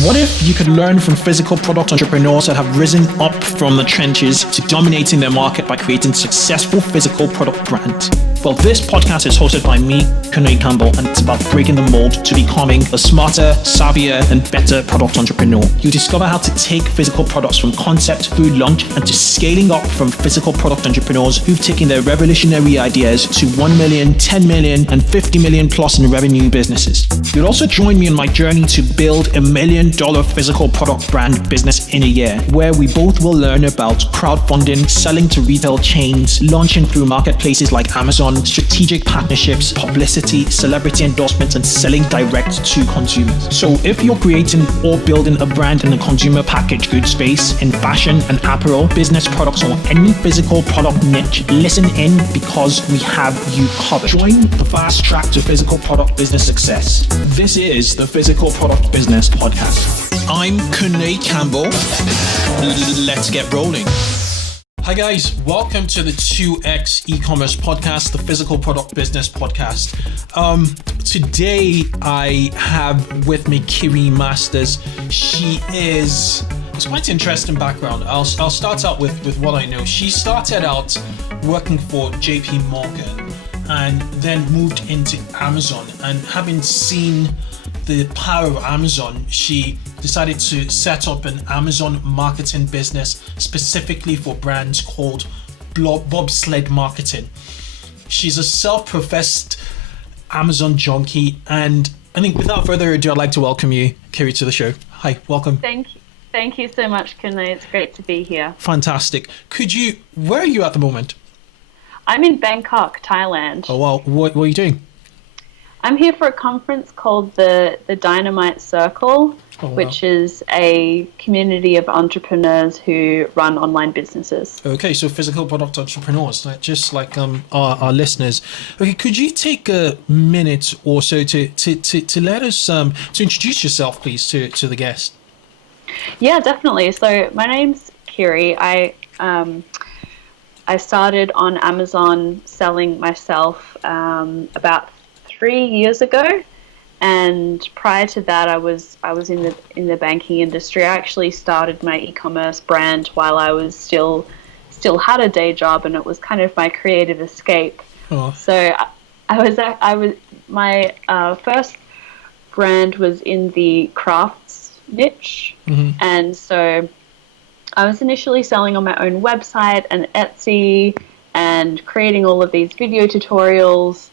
What if you could learn from physical product entrepreneurs that have risen up from the trenches to dominating their market by creating successful physical product brands? Well, this podcast is hosted by me, Kiri, and it's about breaking the mold to becoming a smarter, savvier, and better product entrepreneur. You discover how to take physical products from concept through launch and to scaling up from physical product entrepreneurs who've taken their revolutionary ideas to 1 million, 10 million, and 50 million plus in revenue businesses. You'll also join me on my journey to build $1 million physical product brand business in a year, where we both will learn about crowdfunding, selling to retail chains, launching through marketplaces like Amazon, strategic partnerships, publicity, celebrity endorsements, and selling direct to consumers. So if you're creating or building a brand in the consumer packaged goods space, in fashion and apparel, business products, or any physical product niche, listen in because we have you covered. Join the fast track to physical product business success. This is the Physical Product Business Podcast. I'm Kiri Campbell. Let's get rolling. Hi guys, welcome to the 2X e-commerce podcast, the Physical Product Business Podcast. Today I have with me Kiri Masters. It's quite an interesting background. I'll start out with what I know. She started out working for JP Morgan and then moved into Amazon, and having seen the power of Amazon, she decided to set up an Amazon marketing business specifically for brands called Bobsled Marketing. She's a self-professed Amazon junkie, and I think without further ado, I'd like to welcome you, Kiri, to the show. Hi, welcome. Thank you so much, Kiri. It's great to be here. Fantastic. Where are you at the moment? I'm in Bangkok, Thailand. Oh, wow. What are you doing? I'm here for a conference called the Dynamite Circle, which is a community of entrepreneurs who run online businesses. Okay, so physical product entrepreneurs, just like our listeners. Okay, could you take a minute or so to let us to introduce yourself, please, to the guest? Yeah, definitely. So my name's Kiri. I started on Amazon selling myself about 3 years ago, and prior to that I was in the banking industry. I actually started my e-commerce brand while I was still had a day job, and it was kind of my creative escape. So my first brand was in the crafts niche, and so I was initially selling on my own website and Etsy and creating all of these video tutorials.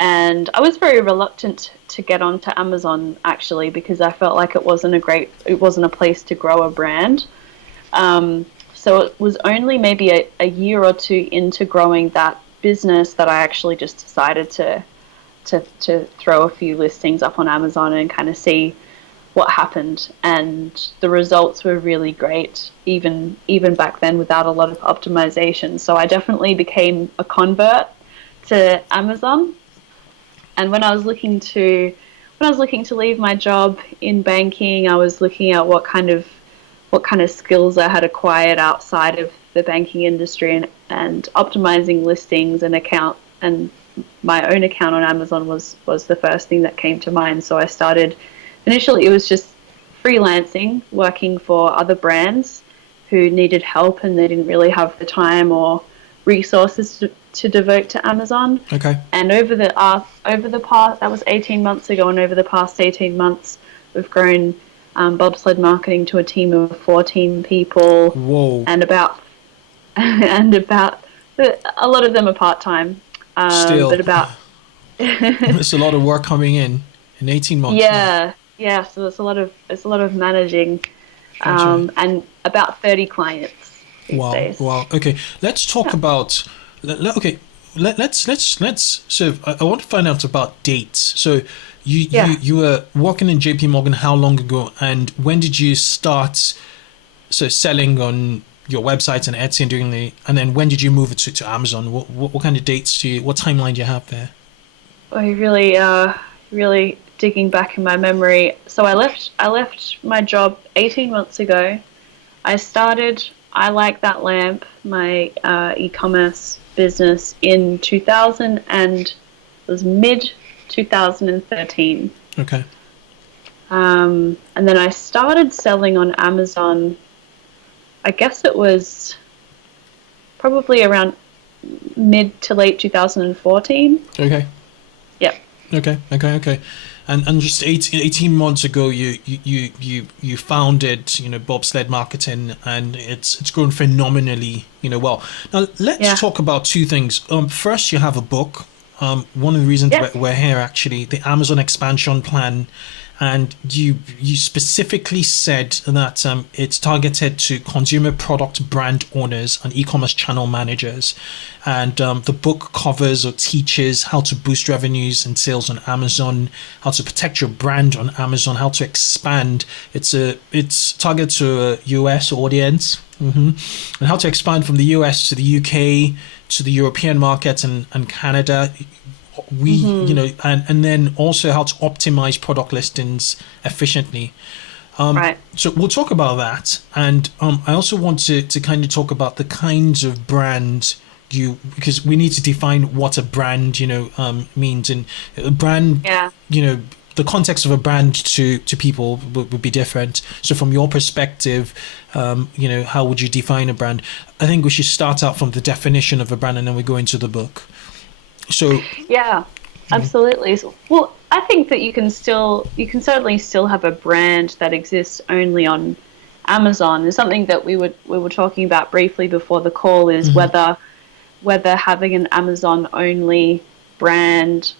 And I was very reluctant to get onto Amazon, actually, because I felt like it wasn't a place to grow a brand. So it was only maybe a year or two into growing that business that I actually just decided to throw a few listings up on Amazon and kind of see what happened. And the results were really great, even back then, without a lot of optimization. So I definitely became a convert to Amazon. And when I was looking to leave my job in banking, I was looking at what kind of skills I had acquired outside of the banking industry, and optimizing listings and my own account on Amazon was the first thing that came to mind. So I started. Initially, it was just freelancing, working for other brands who needed help and they didn't really have the time or resources to devote to Amazon. Okay. And over the past, that was 18 months ago, and over the past 18 months, we've grown Bobsled Marketing to a team of 14 people. Whoa. And about a lot of them are part-time. Still, but about it's a lot of work coming in 18 months. Yeah. Yeah, so it's a lot of managing, and about 30 clients these days. Wow. Okay, let's talk about. Let's. So I want to find out about dates. So you were working in JP Morgan how long ago, and when did you start? So selling on your website and Etsy and then when did you move it to Amazon? What kind of dates what timeline do you have there? Well, you really digging back in my memory. So I left my job 18 months ago. I started I Like That Lamp, my e-commerce business, in 2000, and it was mid 2013. Okay. And then I started selling on Amazon, I guess it was probably around mid to late 2014. Okay. Yep. Okay. And just 18 months ago, you founded, Bobsled Marketing, and it's grown phenomenally, well. Now let's talk about two things. First, you have a book. One of the reasons we're here, actually, the Amazon expansion plan, and you specifically said that it's targeted to consumer product brand owners and e-commerce channel managers, and the book covers or teaches how to boost revenues and sales on Amazon, how to protect your brand on Amazon, how to expand. It's targeted to a US audience, and how to expand from the US to the UK to the European markets and Canada. And then also how to optimize product listings efficiently. Right. So we'll talk about that, and I also want to kind of talk about the kinds of brands because we need to define what a brand means, and a brand the context of a brand to people would be different. So from your perspective, how would you define a brand? I think we should start out from the definition of a brand, and then we go into the book. So yeah, absolutely. Well, I think that you can certainly still have a brand that exists only on Amazon. And something that we were talking about briefly before the call is whether having an Amazon only brand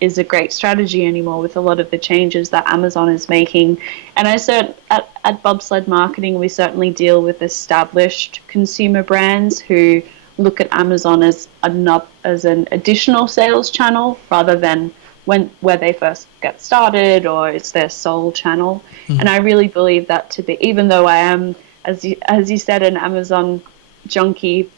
is a great strategy anymore with a lot of the changes that Amazon is making. And at Bobsled Marketing, we certainly deal with established consumer brands who look at Amazon as an additional sales channel rather than where they first get started or it's their sole channel. And I really believe that to be, even though I am, as you said, an Amazon junkie,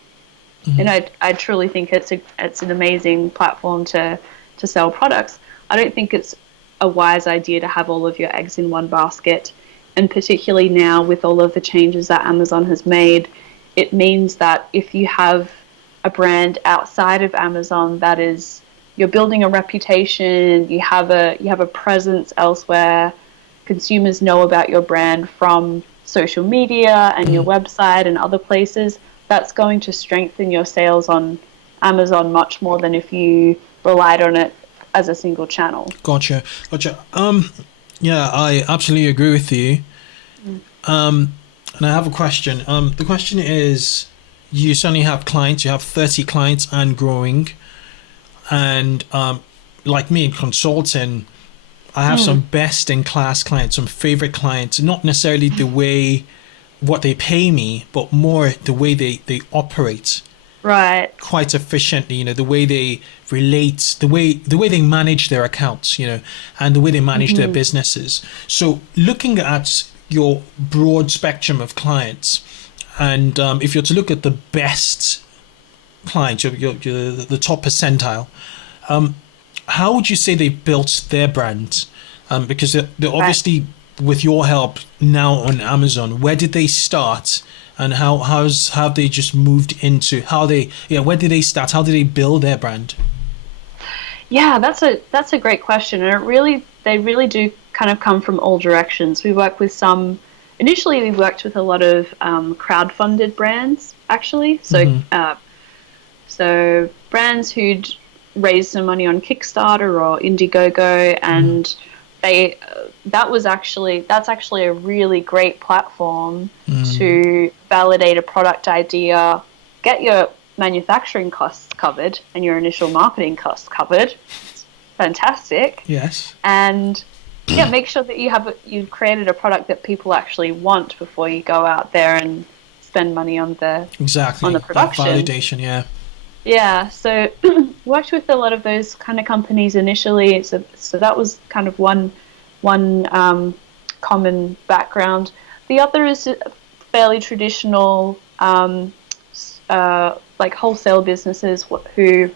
and I truly think it's an amazing platform to sell products. I don't think it's a wise idea to have all of your eggs in one basket, and particularly now with all of the changes that Amazon has made, it means that if you have a brand outside of Amazon, that is, you're building a reputation, you have a presence elsewhere, consumers know about your brand from social media and your website and other places, that's going to strengthen your sales on Amazon much more than if you relied on it as a single channel. Gotcha. Yeah, I absolutely agree with you. And I have a question. The question is, you certainly have clients, you have 30 clients and growing. And like me in consulting, I have some best in class clients, some favorite clients, not necessarily what they pay me, but more the way they operate. Right. Quite efficiently, the way they relate, the way they manage their accounts, and the way they manage their businesses. So looking at your broad spectrum of clients, and if you're to look at the best clients, the top percentile, how would you say they built their brand? Because they're obviously, with your help now on Amazon, where did they start? And how they just moved into where did they start? How did they build their brand? Yeah, that's a great question, and they really do kind of come from all directions. We work with initially we worked with a lot of crowdfunded brands, actually. So brands who'd raised some money on Kickstarter or Indiegogo, and that's actually a really great platform to validate a product idea, get your manufacturing costs covered and your initial marketing costs covered. It's fantastic. Yes. And make sure that you've created a product that people actually want before you go out there and spend money on the production. That validation, yeah. Yeah, so worked with a lot of those kind of companies initially. So that was kind of one common background. The other is fairly traditional, like wholesale businesses who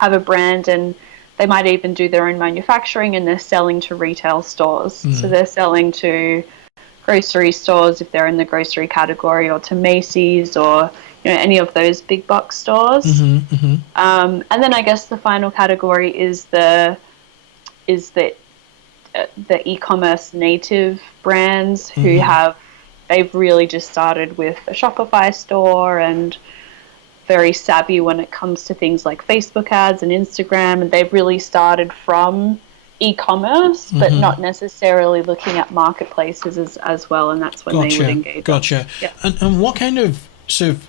have a brand and they might even do their own manufacturing and they're selling to retail stores. So they're selling to grocery stores if they're in the grocery category, or to Macy's, or any of those big box stores. And then I guess the final category is the the e-commerce native brands who they've really just started with a Shopify store and very savvy when it comes to things like Facebook ads and Instagram, and they've really started from e-commerce, but not necessarily looking at marketplaces as well, and that's when they would engage. Gotcha. Yeah. And what kind of sort of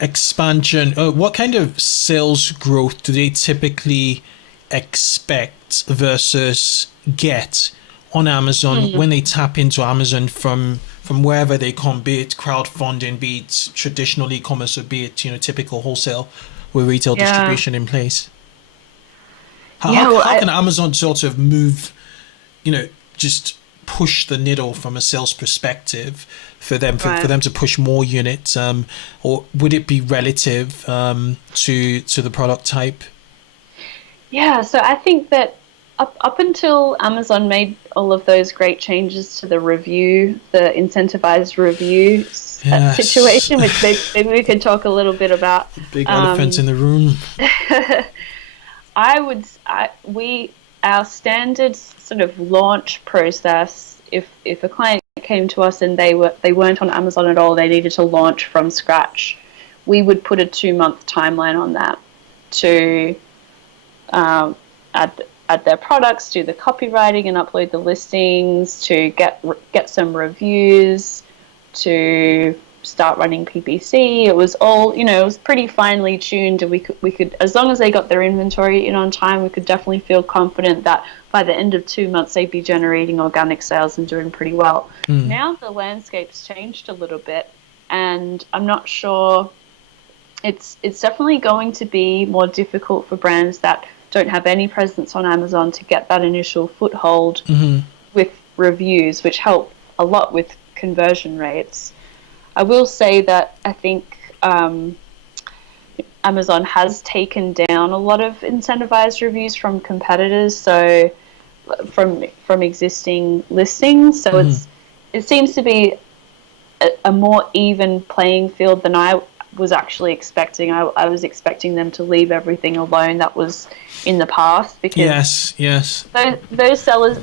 expansion, what kind of sales growth do they typically expect versus get on Amazon when they tap into Amazon from wherever they come, be it crowdfunding, be it traditional e-commerce, or be it typical wholesale with retail distribution in place? How can Amazon sort of move, just push the needle from a sales perspective for them to push more units, or would it be relative to the product type? Yeah, so I think that up until Amazon made all of those great changes to the incentivized review situation, which maybe we could talk a little bit about. Big elephant in the room. Our standard sort of launch process, if a client came to us and they weren't on Amazon at all, they needed to launch from scratch, we would put a 2-month timeline on that to add their products, do the copywriting and upload the listings, to get some reviews, to start running PPC. It was all, it was pretty finely tuned, and we could, as long as they got their inventory in on time, we could definitely feel confident that by the end of 2 months they'd be generating organic sales and doing pretty well. Now the landscape's changed a little bit, and I'm not sure. It's definitely going to be more difficult for brands that don't have any presence on Amazon to get that initial foothold with reviews, which help a lot with conversion rates. I will say that I think Amazon has taken down a lot of incentivized reviews from competitors, so from existing listings. So it seems to be a more even playing field than I was actually expecting. I was expecting them to leave everything alone that was in the past, because yes those sellers,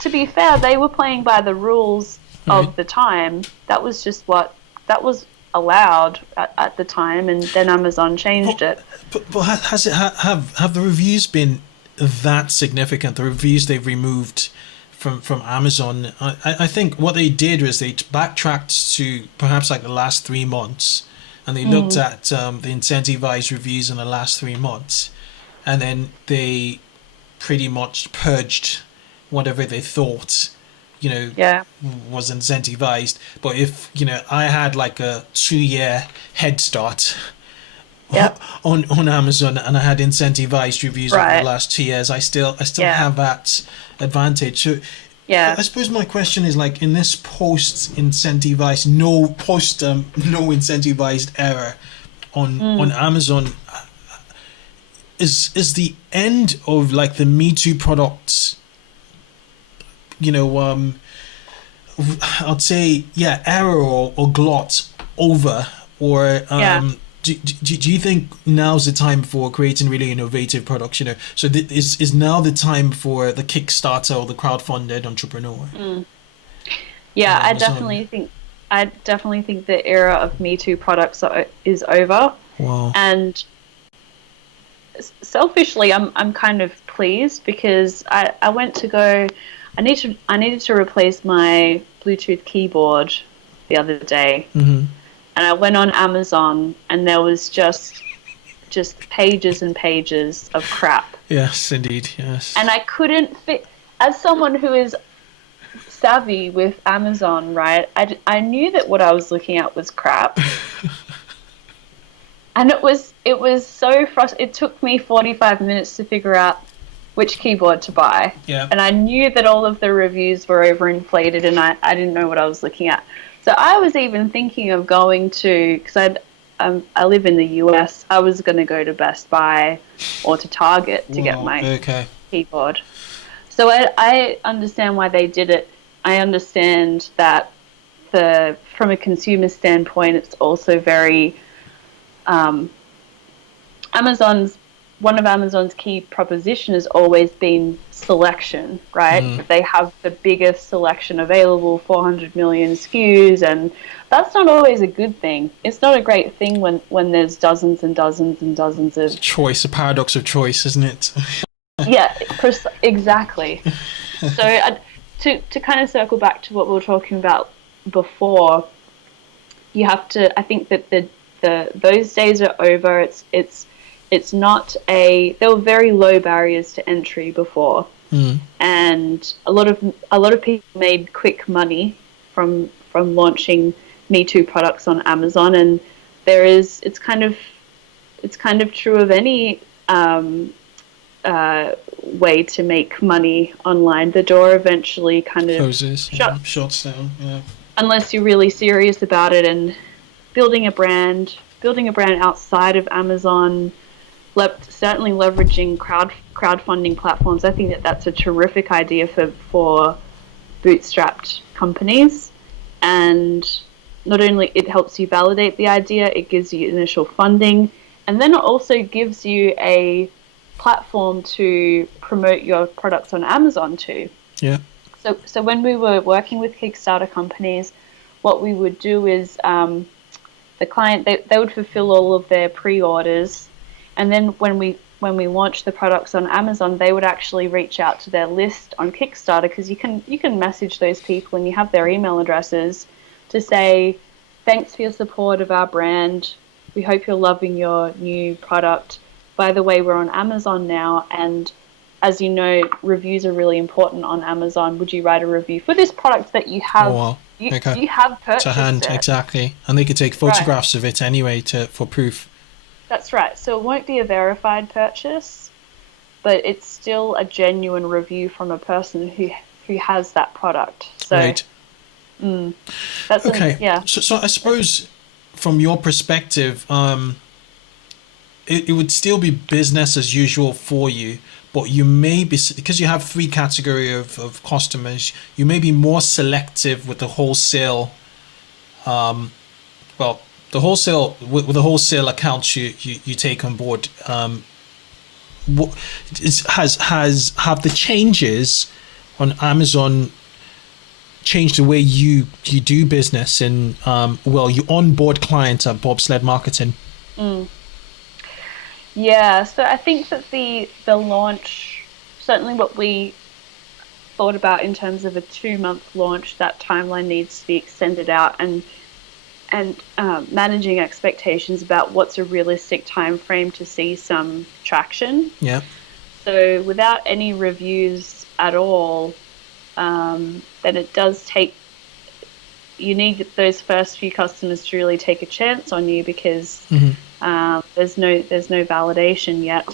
to be fair, they were playing by the rules of the time. That was just what that was allowed at the time, and then Amazon changed it. But have the reviews been that significant? The reviews they've removed from Amazon, I think what they did was they backtracked to perhaps like the last 3 months, and they looked at the incentivized reviews in the last 3 months, and then they pretty much purged whatever they thought was incentivized. But if I had like a 2-year head start on Amazon, and I had incentivized reviews over the last 2 years, I still have that advantage. So I suppose my question is, like, in this post incentivized era on Amazon, is the end of like the Me Too products, I'd say era or glut over, or do you think now's the time for creating really innovative products? So is now the time for the Kickstarter or the crowdfunded entrepreneur? Yeah, I definitely think the era of Me Too products is over. Wow. And selfishly, I'm kind of pleased, because I went to go. I needed to replace my Bluetooth keyboard the other day. And I went on Amazon, and there was just pages and pages of crap. Yes, indeed, yes. And I couldn't fit. As someone who is savvy with Amazon, right, I knew that what I was looking at was crap. And it was so frustrating. It took me 45 minutes to figure out which keyboard to buy. Yeah. And I knew that all of the reviews were overinflated, and I didn't know what I was looking at. So I was even thinking of going to, because I live in the US, I was going to go to Best Buy or to Target to get my keyboard. So I understand why they did it. I understand that from a consumer standpoint, it's also very, Amazon's one of Amazon's key proposition has always been selection, right? They have the biggest selection available, 400 million SKUs, and that's not always a good thing. It's not a great thing when there's dozens and dozens and dozens of choice, a paradox of choice, isn't it? Yeah, exactly. So to kind of circle back to what we were talking about before, you have to. I think that those days are over. It's not a. There were very low barriers to entry before, and a lot of people made quick money from launching Me Too products on Amazon, and it's kind of true of any way to make money online. The door eventually kind of closes, shuts down. Yeah. Unless you're really serious about it and building a brand outside of Amazon, certainly leveraging crowdfunding platforms. I think that's a terrific idea for bootstrapped companies, and not only it helps you validate the idea, it gives you initial funding, and then it also gives you a platform to promote your products on Amazon too. Yeah. So when we were working with Kickstarter companies, what we would do is the client they would fulfill all of their pre-orders, and then when we launched the products on Amazon, they would actually reach out to their list on Kickstarter, because you can message those people and you have their email addresses to say, thanks for your support of our brand. We hope you're loving your new product. By the way, we're on Amazon now, and as you know, reviews are really important on Amazon. Would you write a review for this product that you have? Oh, wow. Okay. You have purchased to hand, it. Exactly, and they could take photographs of it anyway for proof. That's right. So it won't be a verified purchase, but it's still a genuine review from a person who has that product. So, right. That's okay. Yeah. So I suppose from your perspective, it would still be business as usual for you, but you may be, because you have three category of customers, you may be more selective with the wholesale. The wholesale with the wholesale accounts you take on board. Have the changes on Amazon changed the way you do business and you onboard clients at Bobsled Marketing? Yeah, so I think that the launch, certainly what we thought about in terms of a 2-month launch, that timeline needs to be extended out, and managing expectations about what's a realistic time frame to see some traction. Yeah. So without any reviews at all, then it does take. You need those first few customers to really take a chance on you, because there's no validation yet.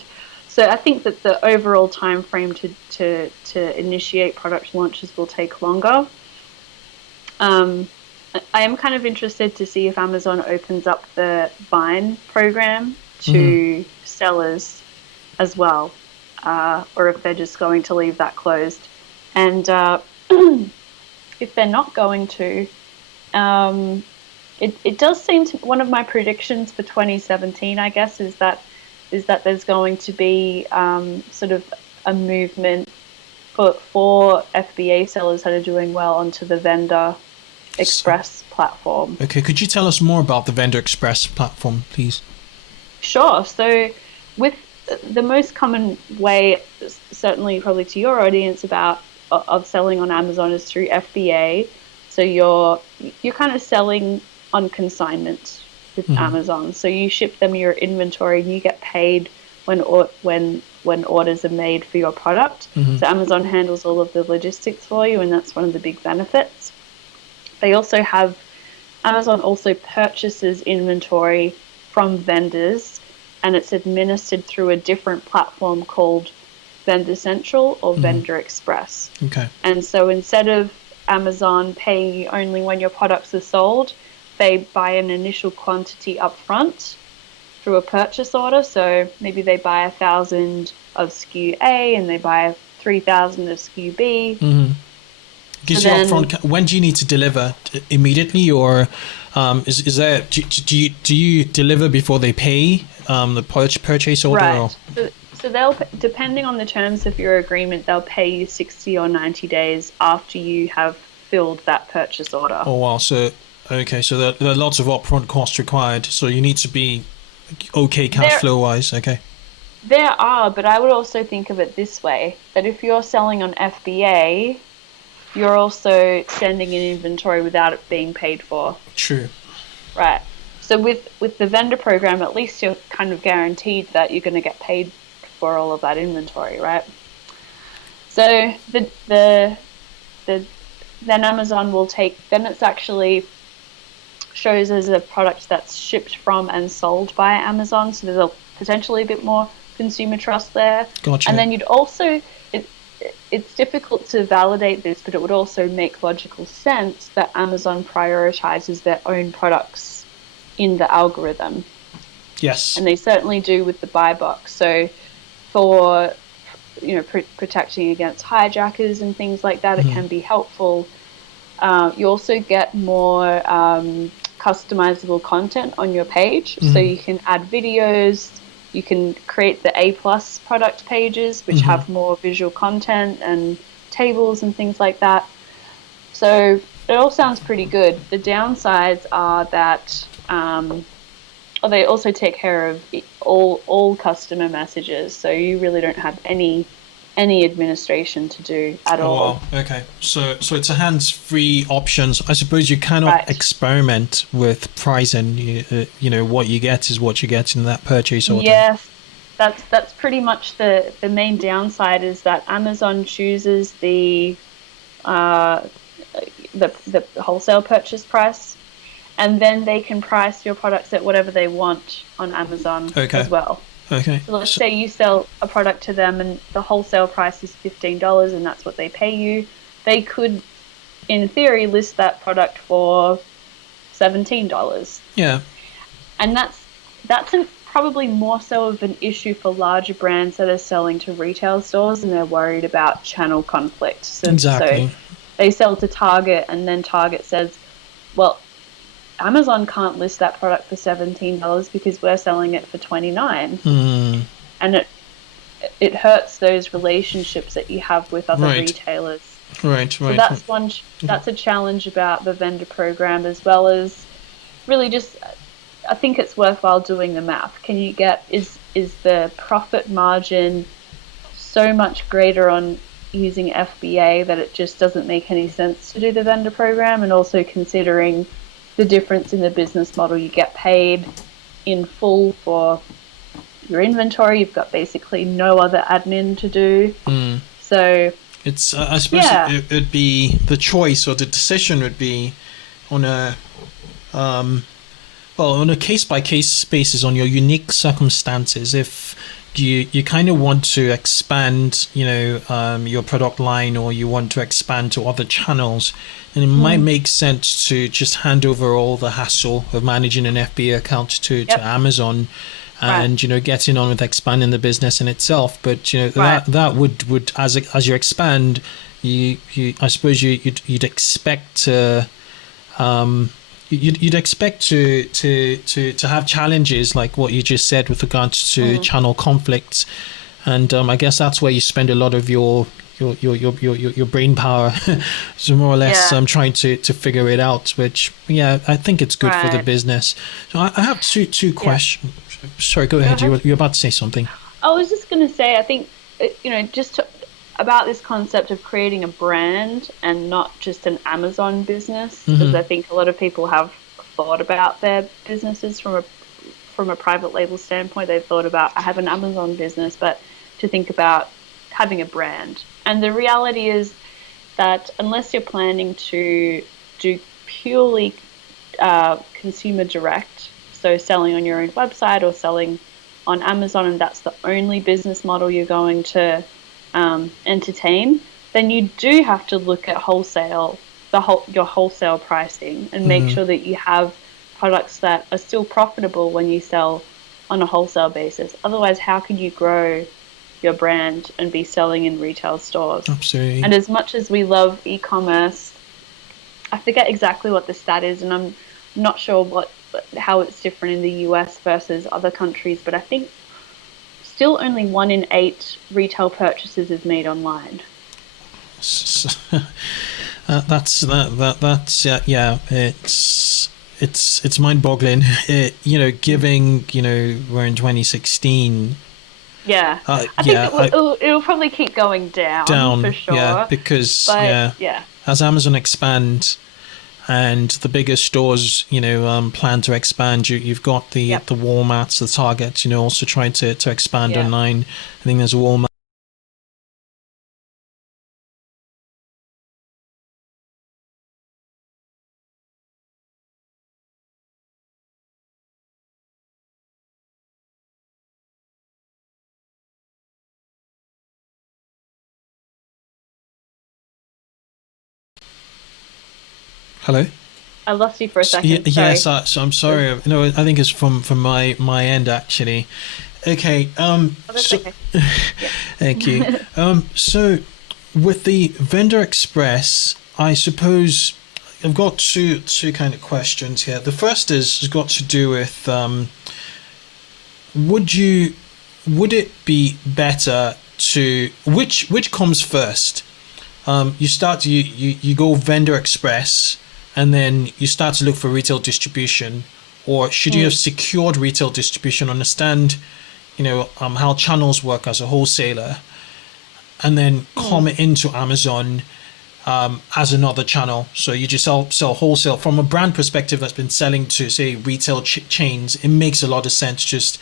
So I think that the overall time frame to initiate product launches will take longer. I am kind of interested to see if Amazon opens up the Vine program to sellers as well, or if they're just going to leave that closed. And if they're not going to, it does seem to, one of my predictions for 2017, I guess, is that there's going to be sort of a movement for FBA sellers that are doing well onto the Vendor Express platform. Okay, could you tell us more about the Vendor Express platform, please? Sure. So with the most common way, certainly probably to your audience, of selling on Amazon is through FBA. So you're kind of selling on consignment with Amazon. So you ship them your inventory and you get paid when orders are made for your product. So Amazon handles all of the logistics for you, and that's one of the big benefits. Amazon also purchases inventory from vendors, and it's administered through a different platform called Vendor Central or Vendor Express. Okay. And so instead of Amazon paying you only when your products are sold, they buy an initial quantity up front through a purchase order. So maybe they buy 1,000 of SKU A and they buy 3,000 of SKU B. Gives you upfront. When do you need to deliver? Immediately, or is there? Do you deliver before they pay the purchase order? Right. So they'll, depending on the terms of your agreement, they'll pay you 60 or 90 days after you have filled that purchase order. Oh wow! So okay, so there are lots of upfront costs required. So you need to be okay cash flow wise. Okay. There are, but I would also think of it this way: that if you're selling on FBA, you're also sending in inventory without it being paid for. True. Right. So with the vendor program, at least you're kind of guaranteed that you're going to get paid for all of that inventory, right? So then Amazon will take, then it's actually shows as a product that's shipped from and sold by Amazon. So there's potentially a bit more consumer trust there. Gotcha. And then you'd also, it's difficult to validate this, but it would also make logical sense that Amazon prioritizes their own products in the algorithm. Yes. And they certainly do with the buy box. So for, protecting against hijackers and things like that, it can be helpful. You also get more customizable content on your page. So you can add videos, you can create the A+ product pages, which have more visual content and tables and things like that. So it all sounds pretty good. The downsides are that they also take care of all customer messages. So you really don't have any administration to do at all. Wow. Okay. So it's a hands-free options. I suppose you cannot experiment with pricing. What you get is what you get in that purchase order. Yes, that's pretty much the main downside, is that Amazon chooses the wholesale purchase price, and then they can price your products at whatever they want on Amazon as well. Okay. So let's say you sell a product to them and the wholesale price is $15 and that's what they pay you. They could, in theory, list that product for $17. Yeah. And that's probably more so of an issue for larger brands that are selling to retail stores and they're worried about channel conflict. Exactly. So they sell to Target and then Target says, well, Amazon can't list that product for $17 because we're selling it for $29. And it hurts those relationships that you have with other retailers. Right. So that's a challenge about the vendor program, as well as really just, I think it's worthwhile doing the math. Can you is the profit margin so much greater on using FBA that it just doesn't make any sense to do the vendor program? And also considering the difference in the business model, you get paid in full for your inventory. You've got basically no other admin to do. So it's I suppose it would be the choice, or the decision would be on a on a case-by-case basis, on your unique circumstances. If you kind of want to expand, your product line, or you want to expand to other channels, and it might make sense to just hand over all the hassle of managing an FBA account to Amazon, and getting on with expanding the business in itself. But that would as you expand, I suppose you'd expect to. You'd expect to have challenges like what you just said with regards to channel conflicts, and I guess that's where you spend a lot of your brain power, so more or less trying to figure it out. Which I think it's good for the business. So I have two questions. Sorry, go ahead. You're about to say something. I was just going to say, I think about this concept of creating a brand and not just an Amazon business, because I think a lot of people have thought about their businesses from a private label standpoint. They've thought about, I have an Amazon business, but to think about having a brand. And the reality is that unless you're planning to do purely consumer direct, so selling on your own website or selling on Amazon, and that's the only business model you're going to entertain, then you do have to look at your wholesale pricing and make sure that you have products that are still profitable when you sell on a wholesale basis. Otherwise, how can you grow your brand and be selling in retail stores? Absolutely. And as much as we love e-commerce, I forget exactly what the stat is, and I'm not sure how it's different in the US versus other countries, but I think still only 1 in 8 retail purchases is made online. That's yeah. It's mind-boggling. Given we're in 2016. Yeah, I think it'll probably keep going down for sure. Yeah, because yeah, as Amazon expand and the bigger stores, plan to expand, you've got the Walmarts, the Targets, also trying to expand online. I think there's a Walmart. Hello? I lost you for a second. Yes, so I'm sorry. No, I think it's from my end actually. Okay. Okay. Thank you. So with the Vendor Express, I suppose I've got two kind of questions here. The first has got to do with would it be better to which comes first? You go Vendor Express, and then you start to look for retail distribution, or should you have secured retail distribution, understand how channels work as a wholesaler, and then come into Amazon as another channel? So you just sell wholesale. From a brand perspective that's been selling to, say, retail chains, it makes a lot of sense just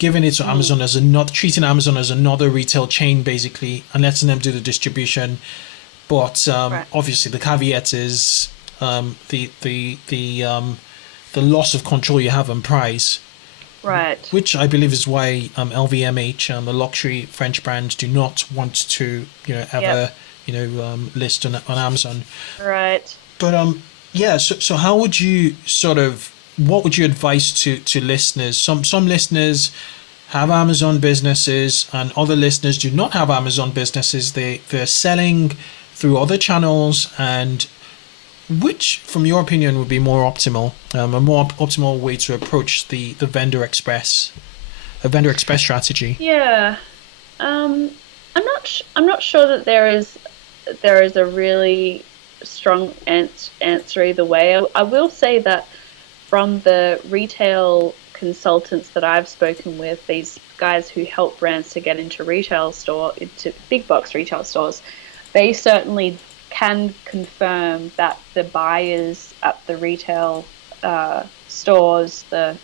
giving it to Amazon as treating Amazon as another retail chain basically, and letting them do the distribution. But obviously the caveat is the loss of control you have on price. Right. Which I believe is why LVMH, the luxury French brand, do not want to ever list on Amazon. Right. But so how would you what would you advise to listeners? Some listeners have Amazon businesses, and other listeners do not have Amazon businesses. They're selling through other channels, and which, from your opinion, would be more optimal, a more optimal way to approach the Vendor Express strategy? Yeah, I'm not sure that there is a really strong answer either way. I will say that from the retail consultants that I've spoken with, these guys who help brands to get into big box retail stores, they certainly can confirm that the buyers at the retail stores, the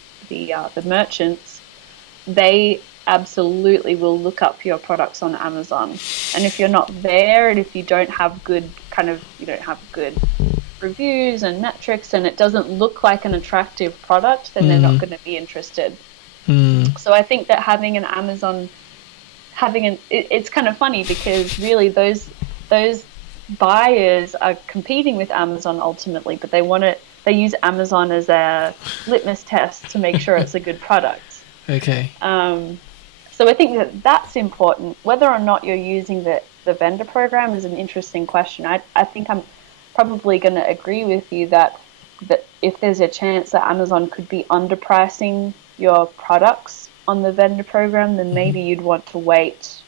merchants, they absolutely will look up your products on Amazon. And if you're not there, and if you don't have good reviews and metrics, and it doesn't look like an attractive product, then they're not going to be interested. So I think that having an Amazon, it's kind of funny because really those buyers are competing with Amazon ultimately, but they use Amazon as a litmus test to make sure it's a good product. Okay. So I think that's important. Whether or not you're using the vendor program is an interesting question. I think I'm probably going to agree with you that if there's a chance that Amazon could be underpricing your products on the vendor program, then maybe you'd want to wait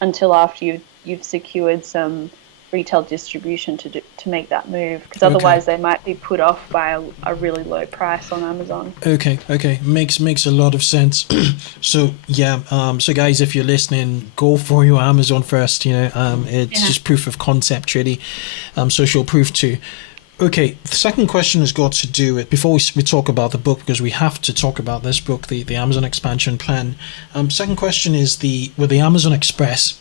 until after you've secured some retail distribution to make that move, because otherwise they might be put off by a really low price on Amazon. Okay, makes a lot of sense. So guys, if you're listening, go for your Amazon first. It's just proof of concept, really, social proof too. Okay, the second question has got to do with, before we talk about the book, because we have to talk about this book, the Amazon expansion plan. Second question is with the Amazon Express,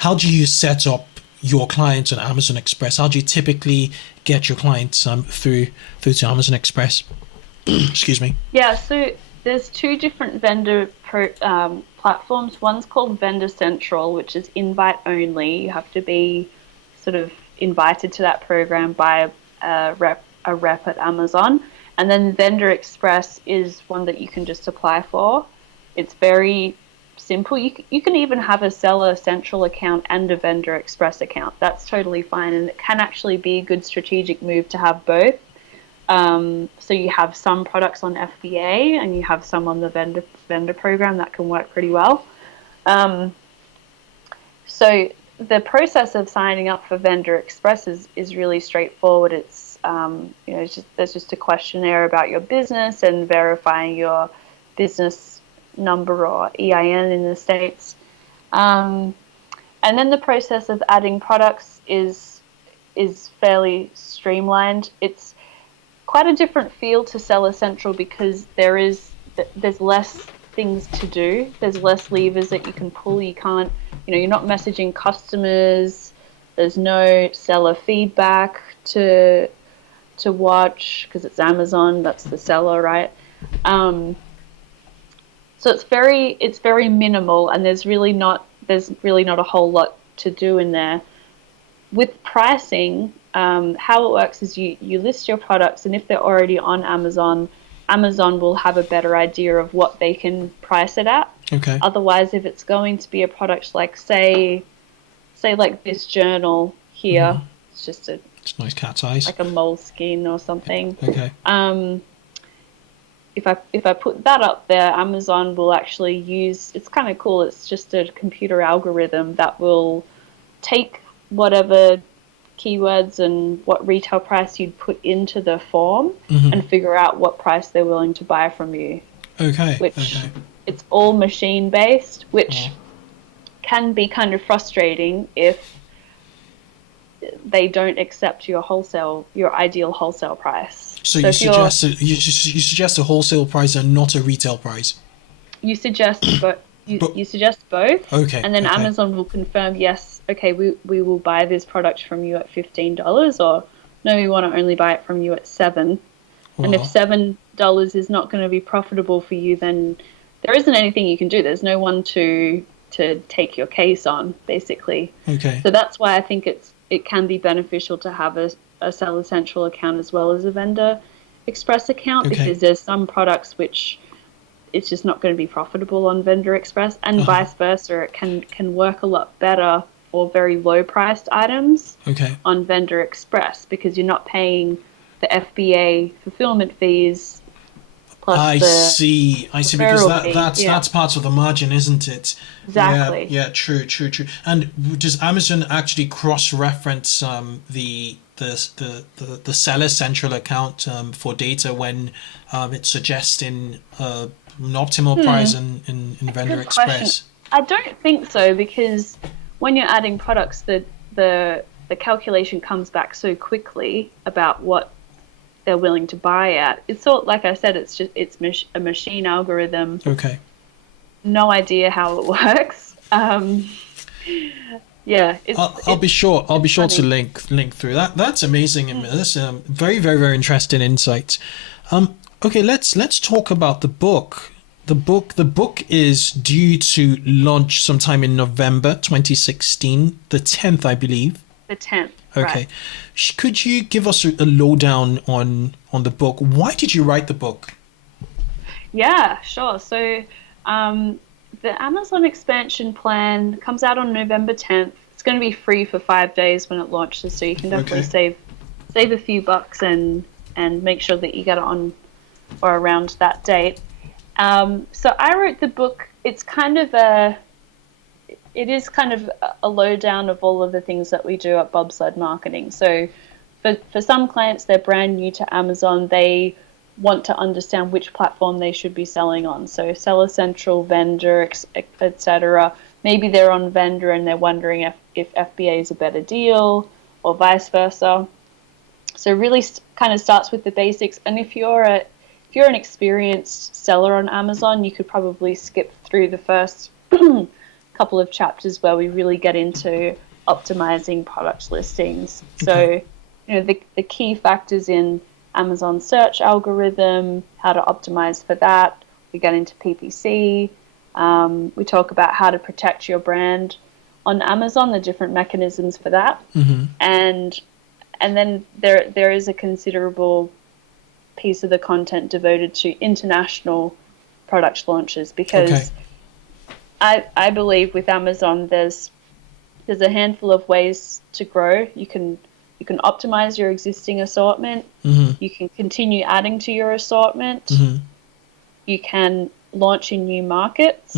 how do you set up your clients on Amazon Express? How do you typically get your clients through to Amazon Express? Excuse me. Yeah, so there's two different vendor platforms. One's called Vendor Central, which is invite only. You have to be sort of invited to that program by a rep at Amazon. And then Vendor Express is one that you can just apply for. It's very simple. You can even have a Seller Central account and a Vendor Express account. That's totally fine, and it can actually be a good strategic move to have both. So you have some products on FBA and you have some on the vendor program. That can work pretty well. So the process of signing up for Vendor Express is really straightforward. It's there's just a questionnaire about your business and verifying your business number or EIN in the States. And then the process of adding products is fairly streamlined. It's quite a different feel to Seller Central because there's less things to do. There's less levers that you can pull. You can't, you're not messaging customers. There's no seller feedback to watch because it's Amazon. That's the seller, right? So it's very minimal, and there's really not a whole lot to do in there. With pricing, how it works is you list your products, and if they're already on Amazon will have a better idea of what they can price it at. Okay. Otherwise, if it's going to be a product like say like this journal here, it's just it's nice cat's eyes, like a moleskin or something. Okay. If I put that up there, Amazon will actually use. It's kind of cool. It's just a computer algorithm that will take whatever keywords and what retail price you'd put into the form and figure out what price they're willing to buy from you. Okay. It's all machine based, which can be kind of frustrating if they don't accept your ideal wholesale price. So you suggest a wholesale price and not a retail price? You suggest you suggest both. Okay. And then Amazon will confirm, yes, okay, we will buy this product from you at $15, or no, we want to only buy it from you at $7. And if $7 is not going to be profitable for you, then there isn't anything you can do. There's no one to take your case on, basically. Okay. So that's why I think it can be beneficial to have a Seller Central account as well as a Vendor Express account, because there's some products which it's just not going to be profitable on Vendor Express, and vice versa. It can work a lot better for very low priced items on Vendor Express because you're not paying the FBA fulfillment fees. Plus I see because that's part of the margin, isn't it? Exactly. Yeah, true. And does Amazon actually cross-reference the Seller Central account for data when it's suggesting an optimal price in Vendor Express? Question. I don't think so, because when you're adding products, the calculation comes back so quickly about what they're willing to buy at. It's all, like I said, it's a machine algorithm. Okay. No idea how it works. Yeah. I'll be sure to link through that. That's amazing. That's very, very, very interesting insights. Okay, let's talk about the book. The book is due to launch sometime in November 2016, the 10th, I believe. The 10th. Okay. Right. Could you give us a lowdown on the book? Why did you write the book? Yeah, sure. So the Amazon expansion plan comes out on November 10th. It's going to be free for 5 days when it launches, so you can definitely save a few bucks and make sure that you get it on or around that date. So I wrote the book. It's kind of a lowdown of all of the things that we do at Bobsled Marketing. So for some clients, they're brand new to Amazon. They want to understand which platform they should be selling on. So Seller Central, Vendor, etc. Maybe they're on Vendor and they're wondering if FBA is a better deal or vice versa. So really kind of starts with the basics. And if you're an experienced seller on Amazon, you could probably skip through the first couple of chapters where we really get into optimizing product listings. So, the key factors in Amazon search algorithm, how to optimize for that. We get into PPC. We talk about how to protect your brand on Amazon, the different mechanisms for that. And then there is a considerable piece of the content devoted to international product launches, because I believe with Amazon there's a handful of ways to grow. You can optimize your existing assortment. You can continue adding to your assortment. You can launch in new markets.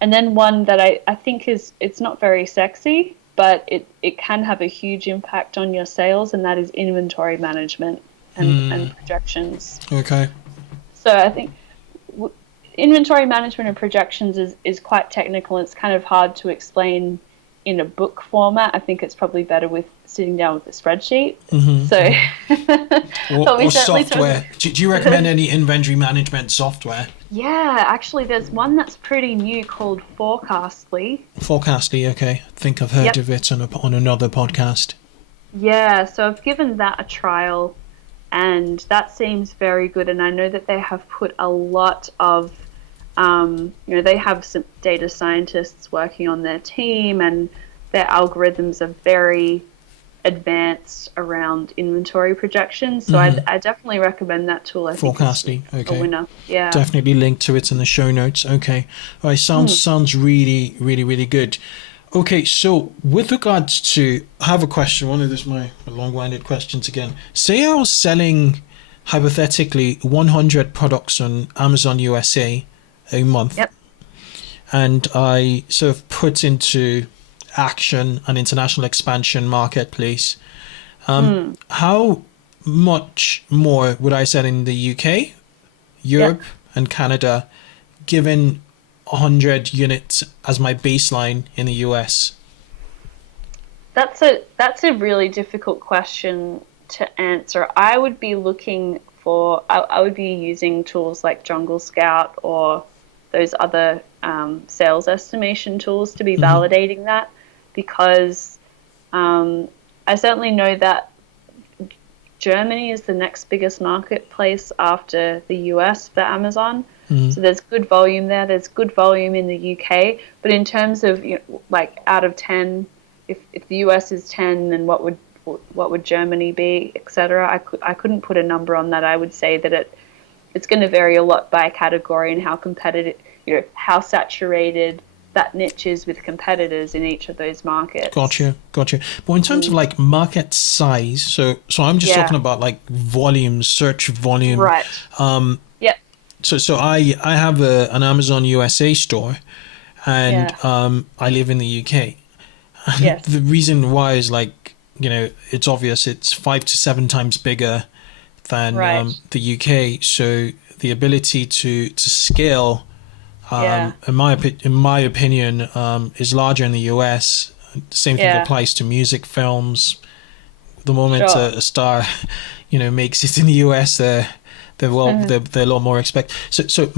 And then one that I think it's not very sexy, but it can have a huge impact on your sales, and that is inventory management and projections. Okay. So I think inventory management and projections is quite technical. It's kind of hard to explain in a book format. I think it's probably better with sitting down with a spreadsheet. Or software. Do you recommend any inventory management software? Yeah, actually, there's one that's pretty new called Forecastly. Forecastly, okay. I think I've heard of it on another podcast. Yeah, so I've given that a trial, and that seems very good. And I know that they have put a lot of, they have some data scientists working on their team, and their algorithms are very advanced around inventory projections. So I definitely recommend that tool. I think Forecastly, okay. A winner. Yeah. Definitely link to it in the show notes. Okay. All right, sounds really, really, really good. Okay, so with regards to, I have a question. One of these my long-winded questions again. Say I was selling, hypothetically, 100 products on Amazon USA a month. Yep. And I sort of put into action an international expansion marketplace. How much more would I sell in the UK, Europe, and Canada, given 100 units as my baseline in the US? That's a really difficult question to answer. I would be looking for, I would be using tools like Jungle Scout or those other sales estimation tools to be validating that, because I certainly know that Germany is the next biggest marketplace after the US for Amazon. So there's good volume there. There's good volume in the UK. But in terms of, like, out of 10, if the US is 10, then what would Germany be, etc. I couldn't put a number on that. I would say that it's going to vary a lot by category and how competitive, how saturated that niche is with competitors in each of those markets. Gotcha. But in terms of like market size, so I'm just talking about like volume, search volume. Right. So I have an Amazon USA store, and I live in the UK. And the reason why is like, it's obvious. It's 5 to 7 times bigger than the UK. So the ability to scale, in my opinion, is larger in the US. The same thing applies to music, films. The moment a star, makes it in the US, they're a lot more expect. So so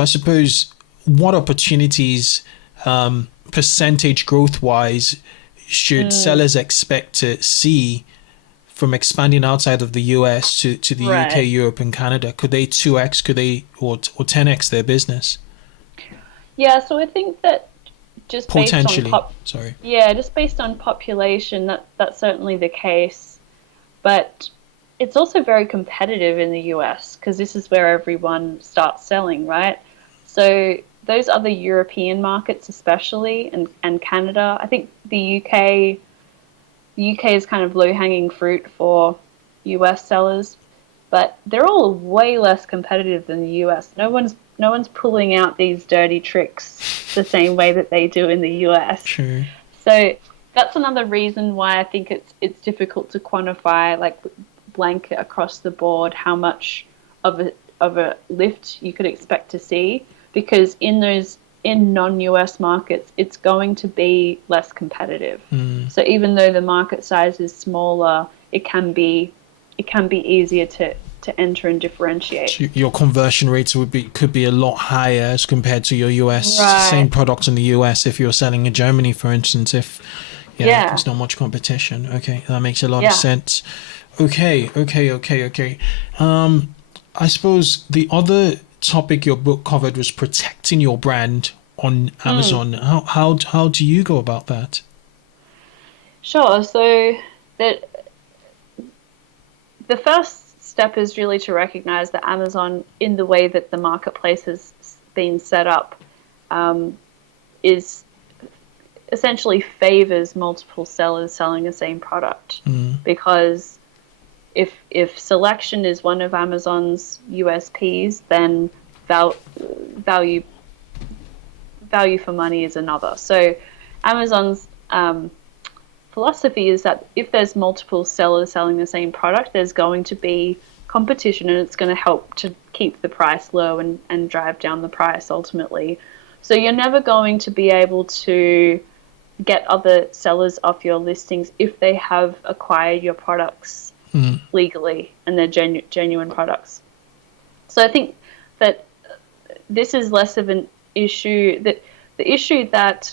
I suppose, what opportunities, percentage growth wise, should sellers expect to see from expanding outside of the US to the UK, Europe, and Canada? Could they 2x? Could they or 10x their business? Yeah, so I think that just potentially, just based on population, that's certainly the case. But it's also very competitive in the US, because this is where everyone starts selling, right? So those other European markets especially, and Canada, I think the UK is kind of low-hanging fruit for US sellers, but they're all way less competitive than the US. No one's pulling out these dirty tricks the same way that they do in the US. Sure. So that's another reason why I think it's difficult to quantify, like, blanket across the board how much of a lift you could expect to see, because in non-US markets it's going to be less competitive. So even though the market size is smaller, it can be easier to enter and differentiate. So your conversion rates could be a lot higher as compared to your US same products in the US. If you're selling in Germany, for instance, there's not much competition. Okay, that makes a lot of sense. Okay. I suppose the other topic your book covered was protecting your brand on Amazon. How do you go about that? Sure. So the first step is really to recognize that Amazon, in the way that the marketplace has been set up, is essentially favors multiple sellers selling the same product, because if selection is one of Amazon's USPs, then value value for money is another. So Amazon's philosophy is that if there's multiple sellers selling the same product, there's going to be competition, and it's going to help to keep the price low and drive down the price ultimately. So you're never going to be able to get other sellers off your listings if they have acquired your products legally and they're genuine products. So I think that this is less of an issue. That the issue that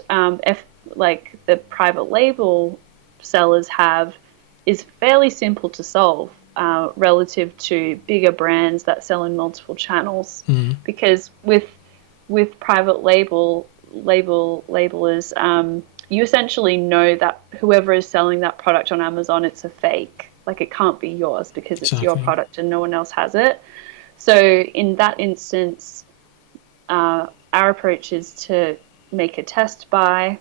like the private label sellers have is fairly simple to solve relative to bigger brands that sell in multiple channels. Because with private labelers, you essentially know that whoever is selling that product on Amazon, it's a fake. Like, it can't be yours because it's your product and no one else has it. So in that instance, our approach is to make a test buy,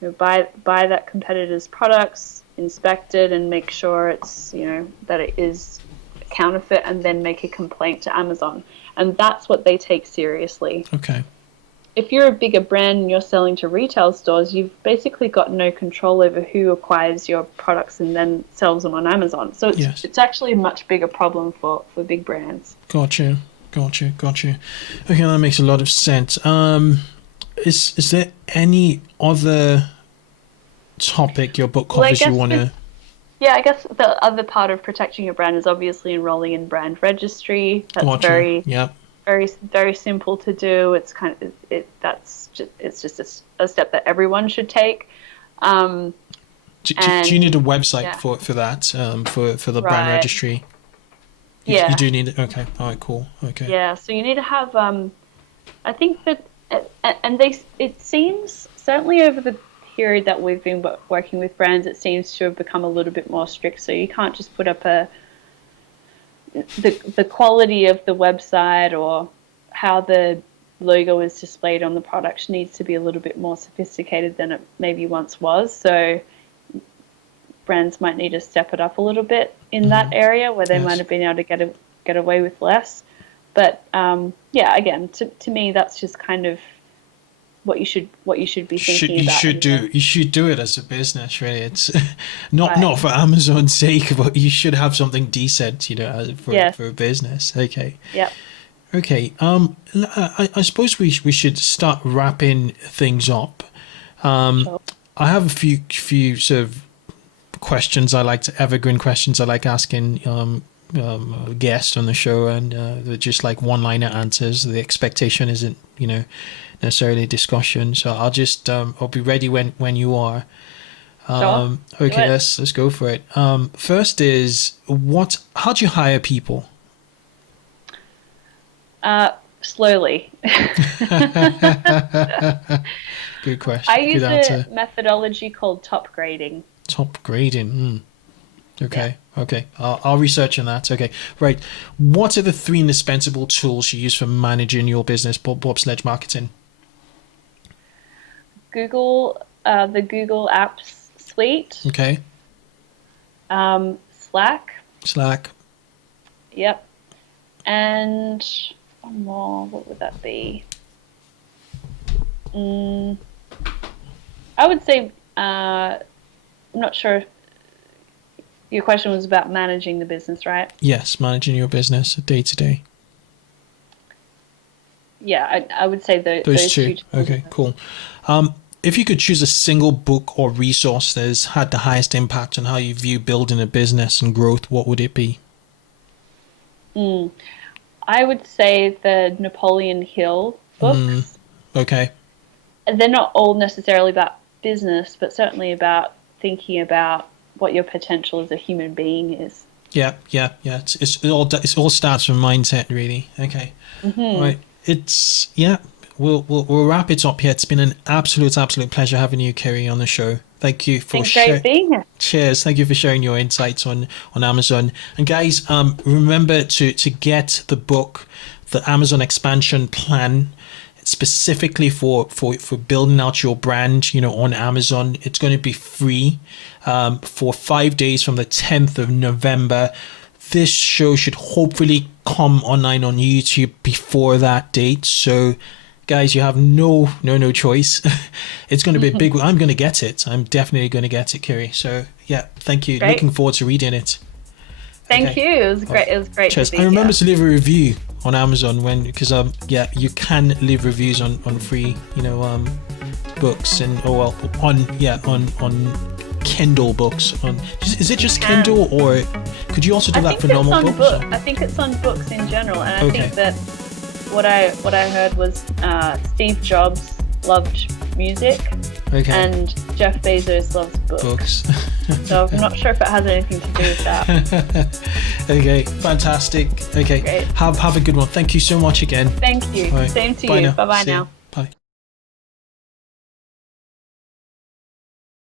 buy that competitor's products, inspect it, and make sure it's, that it is counterfeit, and then make a complaint to Amazon. And that's what they take seriously. Okay. If you're a bigger brand and you're selling to retail stores, you've basically got no control over who acquires your products and then sells them on Amazon. So it's actually a much bigger problem for big brands. Gotcha. Okay, that makes a lot of sense. Is there any other topic your book covers you want to... Yeah, I guess the other part of protecting your brand is obviously enrolling in brand registry. That's very, very simple to do. It's just a step that everyone should take. Do you need a website for that, for the brand registry? You do need it. Okay. All right. Cool. Okay. Yeah. So you need to have. I think that, it seems, certainly over the period that we've been working with brands, it seems to have become a little bit more strict. So you can't just put up the quality of the website or how the logo is displayed on the product needs to be a little bit more sophisticated than it maybe once was. So brands might need to step it up a little bit in that area where they might have been able to get away with less. But again, to me, that's just kind of what you should be thinking about. You should do it as a business, really. It's not for Amazon's sake, but you should have something decent, for a business. Okay. Yeah. Okay. I suppose we should start wrapping things up. Sure. I have a few sort of questions evergreen questions I like asking guests on the show, and they're just like one-liner answers. The expectation isn't, necessarily a discussion. So I'll be ready when you are. Sure. Okay, let's go for it. First is how do you hire people? Slowly. Good question. I use a methodology called top grading. Top grading. Okay. Yeah. Okay. I'll research on that. Okay. Right. What are the 3 indispensable tools you use for managing your business, Bobsledge Marketing? The Google Apps suite. Okay. Slack. Yep. And one more. What would that be? I would say, I'm not sure if your question was about managing the business, right? Yes, managing your business day to day. Yeah, I would say those two. Okay, cool. If you could choose a single book or resource that has had the highest impact on how you view building a business and growth, what would it be? I would say the Napoleon Hill books. Okay. They're not all necessarily about business, but certainly about thinking about what your potential as a human being is. Yeah. It all starts from mindset, really. Okay. Right. We'll wrap it up here. It's been an absolute pleasure having you, Kiri, on the show. Thank you for being here. Cheers. Thank you for sharing your insights on Amazon. And guys, remember to get the book, the Amazon Expansion Plan, specifically for building out your brand, on Amazon. It's going to be free for 5 days from the 10th of November. This show should hopefully come online on YouTube before that date. So guys, you have no choice. It's going to be a big. I'm going to get it. I'm definitely going to get it, Kiri. So yeah, thank you. Great. Looking forward to reading it. Thank you. It was great. It was great. Cheers. To be And remember here. to leave a review on Amazon because you can leave reviews on free books and on Kindle books. Is it just Kindle, or could you also do that for normal books? I think it's on books in general, and I think that what I heard was Steve Jobs loved music, and Jeff Bezos loves books. So I'm not sure if it has anything to do with that. Okay, fantastic. Okay, Great. Have a good one. Thank you so much again. Thank you. Right. Same to Bye you. now. Bye bye See you. now.